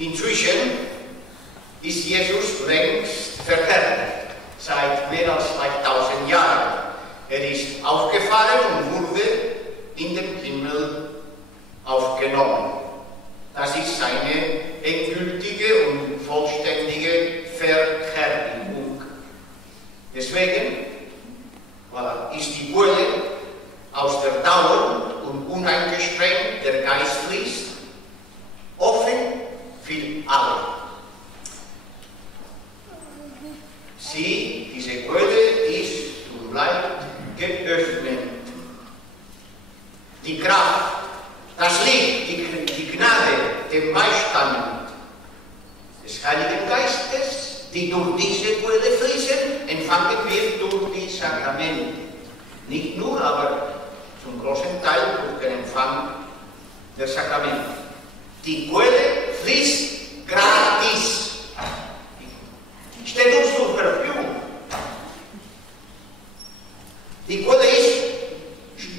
Inzwischen ist Jesus längst verherrlicht, seit mehr mehr als 2000 Jahren. Er ist aufgefahren und wurde in den Himmel aufgenommen. Das ist seine endgültige und vollständige Verherrlichung. Deswegen voilà, ist die Quelle aus der Dauer und uneingeschränkt der Geist fließt, offen für alle. Sie, diese Quelle, ist und bleibt geöffnet. Die Kraft, das Licht, die Gnade, den Beistand des Heiligen Geistes, die durch diese Quelle fließen, empfangen wir durch die Sakramente. Nicht nur, aber zum großen Teil durch den Empfang der Sakramente. Die Quelle fließt gratis. Steht uns zur Verfügung. Die Quelle ist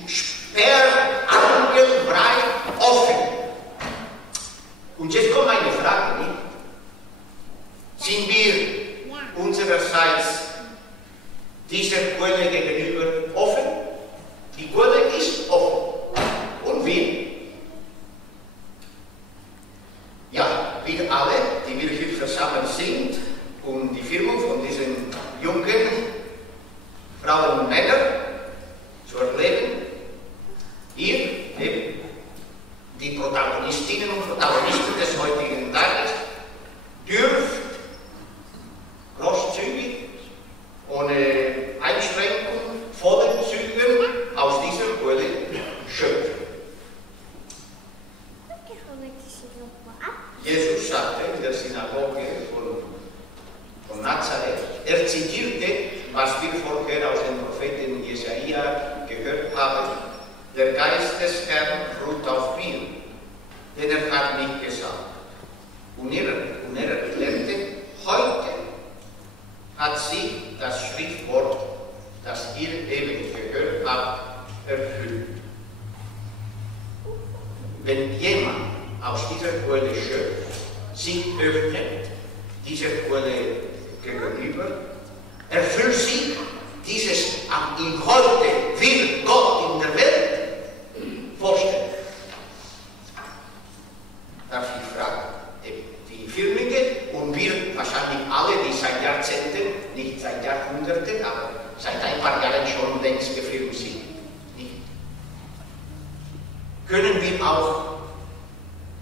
sperrangelbreit offen. Und jetzt kommt eine Frage, nicht? Sind wir unsererseits dieser Quelle gegenüber offen? Die Quelle ist offen. Und wir? Ja, wir alle, die wir hier versammelt sind, um die Firmung von diesen jungen Frauen und Männern zu erleben. Ihr, eben, die Protagonistinnen und Protagonisten des heutigen Tages, dürft großzügig, ohne Einschränkung, vollen Zügen aus dieser Quelle schöpfen. Jesus sagte in der Synagoge von Nazareth, er zitierte, was wir vorher aus dem Propheten Jesaja gehört haben: Der Geist des Herrn ruht auf mir, denn er hat mich gesagt. Und er erklärte, heute hat sich das Schriftwort, das ihr eben gehört habt, erfüllt. Wenn jemand aus dieser Quelle schöpft, sich öffnet, dieser Quelle gegenüber, erfüllt sich dieses im Heute will Gott in der Welt vorstellen. Darf ich fragen? Die Firmlinge und wir wahrscheinlich alle, die seit Jahrzehnten, nicht seit Jahrhunderten, aber seit ein paar Jahren schon längst gefirmt sind, nicht? Können wir auch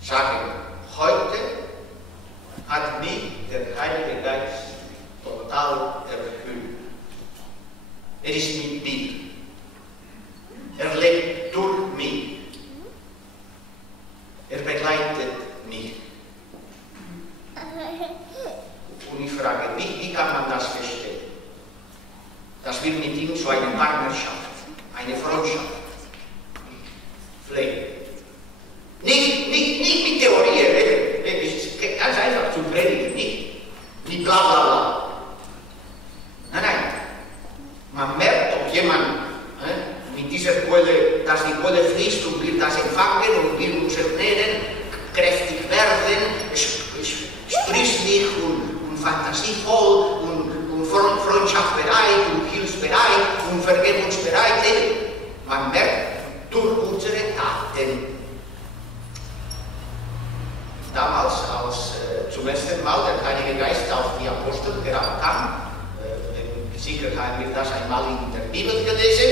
sagen, heute hat mich der Heilige Geist total erfüllt. Er ist mit mir. Er lebt durch mich. Er begleitet mich. Und ich frage mich, wie kann man das verstehen? Dass wir mit ihm so eine Partnerschaft, eine Freundschaft pflegen. Nicht mit Theorie, es ist ganz einfach zu predigen, nicht bla bla bla. Nein. Man merkt, ob jemand mit dieser Quelle, dass die Quelle fließt und wir das empfangen und wir uns ernähren, kräftig werden, sprisslich und fantasievoll und freundschaftsbereit und hilfsbereit und vergebungsbereit. Man merkt durch unsere Taten. Damals, als zum ersten Mal der Heilige Geist auf die Apostel herabkam, sicher haben wir das einmal in der Bibel gelesen,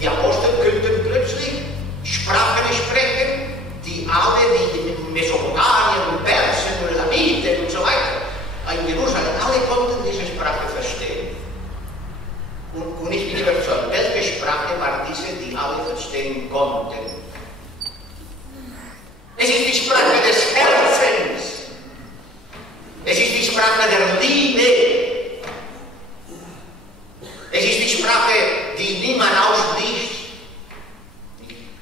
die Apostel könnten plötzlich Sprachen sprechen, die alle, die in Mesopotamien und Persien und Elamiten und so weiter, in Jerusalem, alle konnten diese Sprache verstehen. Und ich bin überzeugt, welche Sprache war diese, die alle verstehen konnten? Es ist die Sprache des Herzens. Es ist die Sprache der Liebe. Es ist die Sprache, die niemand ausspricht.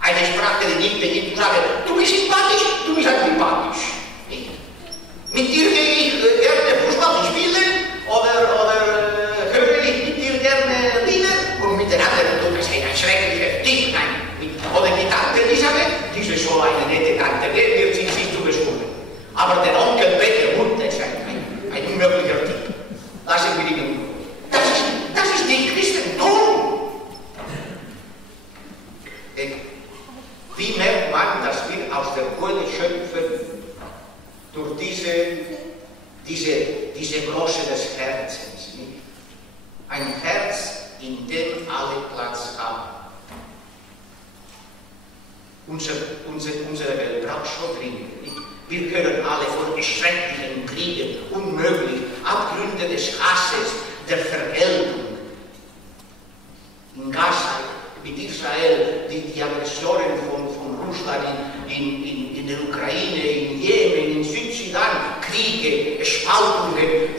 Eine Sprache, die nicht beginnt zu sagen, du bist sympathisch, du bist antipathisch. Mit dir gehe ich gerne Fußball spielen oder höre ich mit dir gerne Lieder und mit den anderen, du bist ein schrecklicher Typ. Nein. Oder die Tante Elisabeth, diese so eine nette Tante, der wird sich zu beschulen. Aber der Onkel Peter Hund ist ein unmöglicher Typ. Lassen wir ihn in Ruhe. Das ist in dem alle Platz haben. Unsere Welt braucht schon dringend. Nicht? Wir können alle vor schrecklichen Kriegen unmöglich, Abgründe des Hasses, der Vergeltung. In Gaza, mit Israel, die Aggressionen von Russland in der Ukraine, in Jemen, in Südsudan, Kriege, Spaltungen,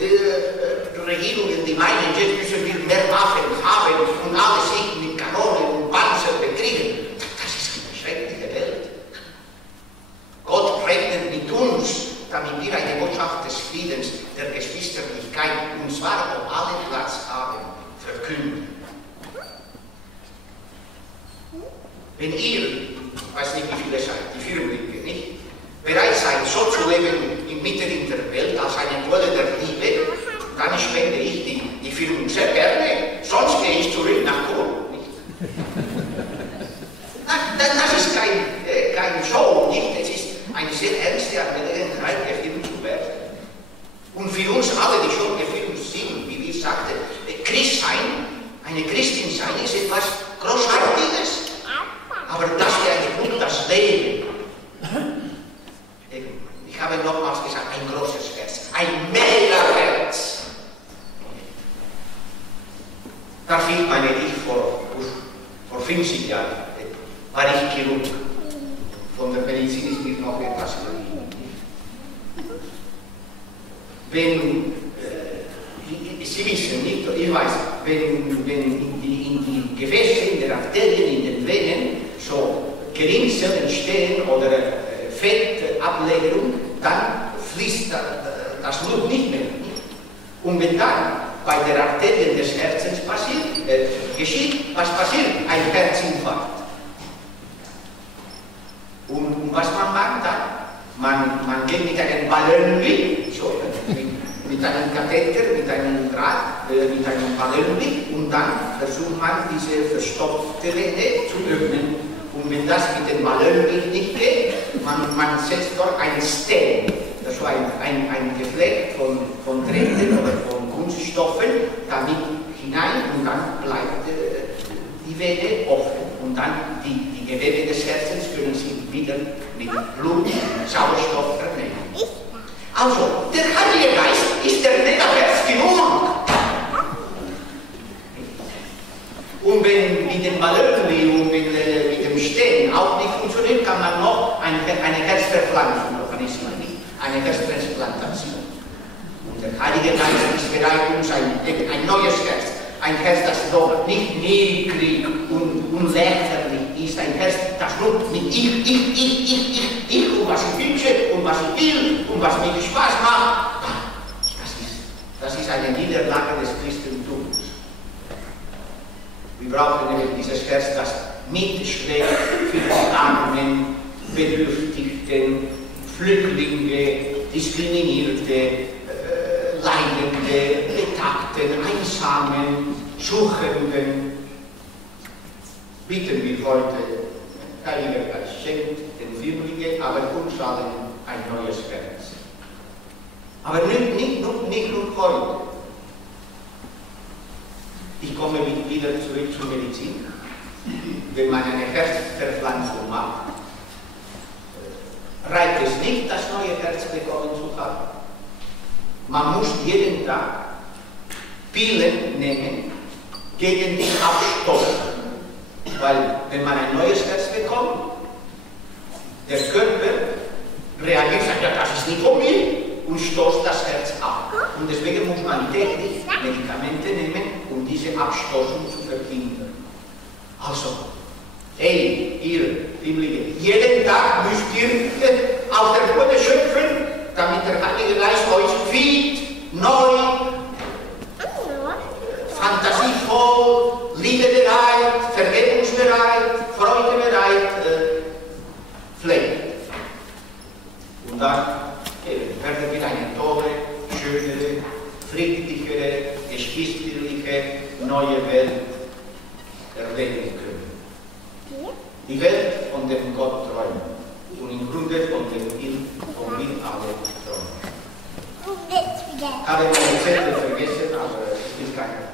Regierungen, die meinen, jetzt müssen wir mehr Waffen haben und alle sich mit Kanonen und Panzer bekriegen. Das ist eine schreckliche Welt. Gott regnet mit uns, damit wir eine Botschaft des Friedens, der Geschwisterlichkeit, und zwar auf alle Platz haben, verkünden. Wenn ihr, ich weiß nicht wie viele seid, die Firmenlinke, nicht, bereit seid, so zu leben mitten in der Welt als eine Quelle der Liebe, dann spende ich die Firmen sehr gerne, sonst gehe ich zurück nach Polen. Nicht? Das ist kein Show, nicht? Es ist eine sehr ernste Angelegenheit, gefilmt zu werden. Und für uns alle, die schon gefilmt sind, wie wir sagten, Christ sein, eine Christin sein, ist etwas Großartiges. Aber das beeindruckt das Leben. Ich habe nochmals gesagt, ein großes Herz, ein Mega-Herz. Da fehlt meine ich vor 50 Jahren, war ich Chirurg. Von der Medizin ist mir noch etwas geblieben. Wenn, Sie wissen nicht, ich weiß, wenn in die Gefäße, in den Arterien, in den Venen so Gerinnseln entstehen oder Fettablegerung, dann fließt das Blut nicht mehr. Und wenn dann bei der Arterie des Herzens geschieht, was passiert? Ein Herzinfarkt. Und was man macht dann? Man geht mit einem Ballonli, so, mit einem Katheter, mit einem Draht, mit einem Ballonli, und dann versucht man diese verstopfte Vene zu öffnen. Und wenn das mit dem Ballonli nicht geht, man setzt dort einen Stent, das war ein Geflecht von Drähten oder von Kunststoffen, damit hinein, und dann bleibt die Vene offen. Und dann die Gewebe des Herzens können sich wieder mit Blut, Sauerstoff ernähren. Also, der Heilige Geist ist der Mega-Herz-Chirurg. Und wenn mit dem Ballonli und mit dem Stent auch nicht funktioniert, kann man noch eine Herzverpflanzung organisieren, eine Herztransplantation. Und der Heilige Geist ist bereit, uns ein neues Herz, ein Herz, das doch nicht niedrig und lächerlich ist, ein Herz, das nur mit ich und was ich wünsche und was ich will und was mir Spaß macht. Das ist eine Niederlage des Christentums. Wir brauchen nämlich dieses Herz, das mitschlägt für die Armen, Bedürftigen, Flüchtlinge, Diskriminierte, Leidende, Betagten, Einsamen, Suchenden. Bitten wir heute, Heiliger Geist, schenkt den Firmlinge, aber uns allen ein neues Herz. Aber nicht nur heute. Ich komme wieder zurück zur Medizin. Wenn man eine Herzverpflanzung macht, reicht es nicht, das neue Herz bekommen zu haben. Man muss jeden Tag Pillen nehmen gegen die Abstoßung. Weil wenn man ein neues Herz bekommt, der Körper reagiert, sagt, ja, das ist nicht von mir, und stoßt das Herz ab. Und deswegen muss man täglich Medikamente nehmen, um diese Abstoßung zu verhindern. Also, hey, ihr Lieblinge, jeden Tag müsst ihr aus der Quelle schöpfen, damit der Heilige Geist euch fit, neu, fantasievoll, liebebereit, vergebungsbereit, freudebereit pflegt. Und dann werden wir eine tolle, schönere, friedlichere, geschwisterliche, neue Welt erleben können. Die Welt, von der Gott träumt. Und im Grunde von dem wir alle träumen. Ich habe meine Zettel vergessen, aber es ist keine